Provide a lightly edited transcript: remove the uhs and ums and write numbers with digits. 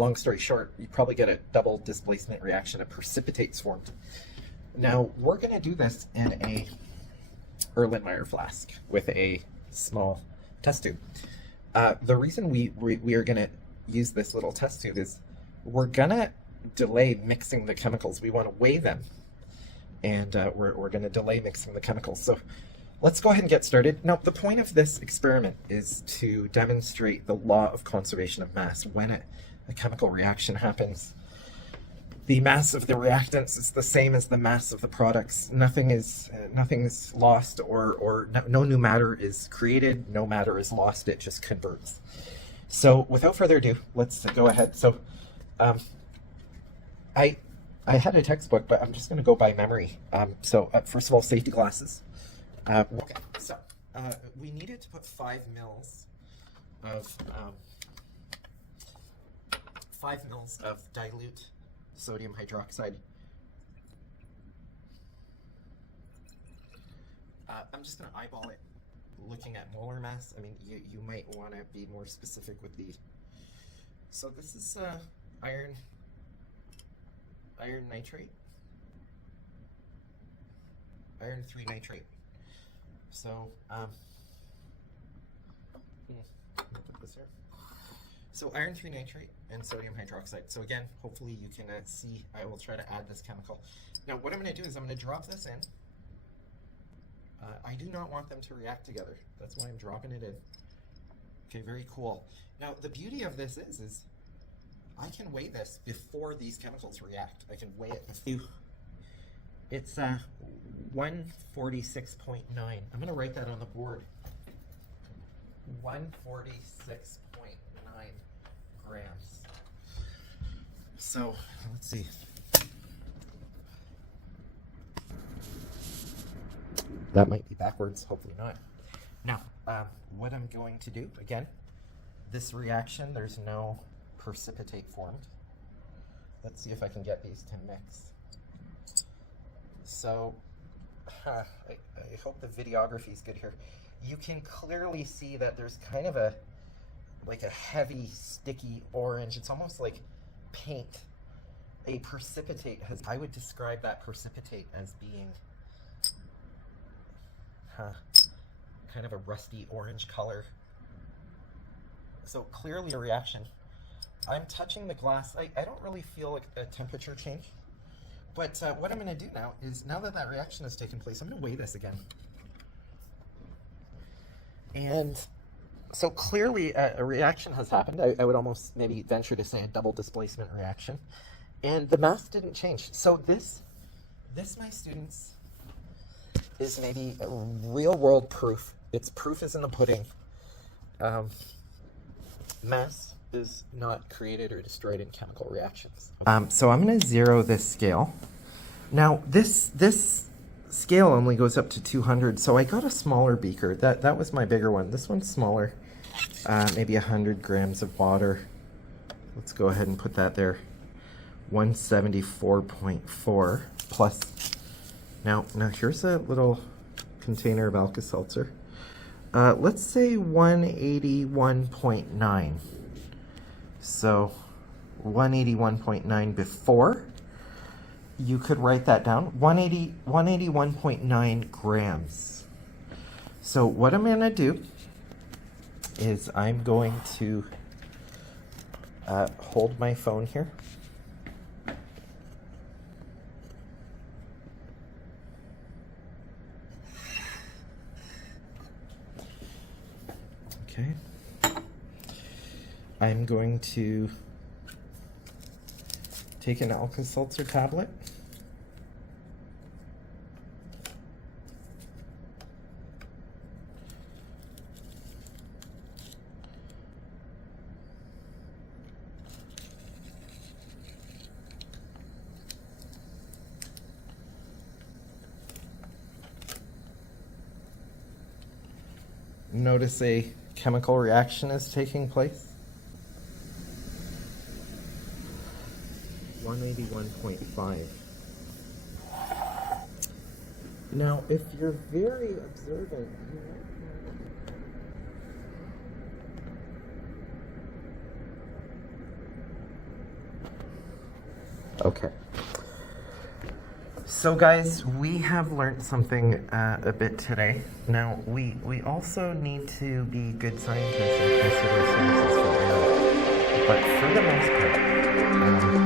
long story short, you probably get a double displacement reaction, a precipitate's formed. Now, we're going to do this in a Erlenmeyer flask with a small test tube. The reason we are going to use this little test tube is we're going to delay mixing the chemicals. We want to weigh them, and we're going to delay mixing the chemicals. So let's go ahead and get started. Now, the point of this experiment is to demonstrate the law of conservation of mass. When a chemical reaction happens, the mass of the reactants is the same as the mass of the products. Nothing is lost, or no new matter is created, no matter is lost, it just converts. So without further ado, let's go ahead. So I had a textbook, but I'm just going to go by memory. First of all, safety glasses. Okay, so we needed to put 5 mils of dilute sodium hydroxide. I'm just going to eyeball it, looking at molar mass. I mean, you might want to be more specific with the. So this is iron nitrate, iron 3 nitrate. So put this here. So iron 3 nitrate and sodium hydroxide. So again, hopefully you can see. I will try to add this chemical. Now what I'm going to do is I'm going to drop this in. I do not want them to react together. That's why I'm dropping it in. Okay, very cool. Now the beauty of this is I can weigh this before these chemicals react. I can weigh it before. It's 146.9. I'm going to write that on the board. 146.9 grams. So let's see. That might be backwards, hopefully not. Now, what I'm going to do, again, this reaction, there's no precipitate formed. Let's see if I can get these to mix. So, I hope the videography is good here. You can clearly see that there's kind of a heavy, sticky orange. It's almost like paint. A precipitate has, I would describe that precipitate as being kind of a rusty orange color. So clearly a reaction. I'm touching the glass. I don't really feel like a temperature change. But what I'm going to do now is, now that reaction has taken place, I'm going to weigh this again. And so clearly a reaction has happened. I would almost maybe venture to say a double displacement reaction. And the mass didn't change. So this, my students, is maybe a real world proof. Its proof is in the pudding. Mass is not created or destroyed in chemical reactions. So I'm going to zero this scale. Now this scale only goes up to 200, so I got a smaller beaker. That was my bigger one. This one's smaller, maybe 100 grams of water. Let's go ahead and put that there. 174.4 plus. Now here's a little container of Alka Seltzer. Let's say 181.9. So 181.9 before. You could write that down. 181.9 grams. So what I'm going to do is I'm going to hold my phone here. Okay. I'm going to take an Alka Seltzer tablet. Notice a chemical reaction is taking place. 181.5. Now, if you're very observant, you might Okay. So guys, we have learned something a bit today. Now, we also need to be good scientists and consider sources for error. But for the most part,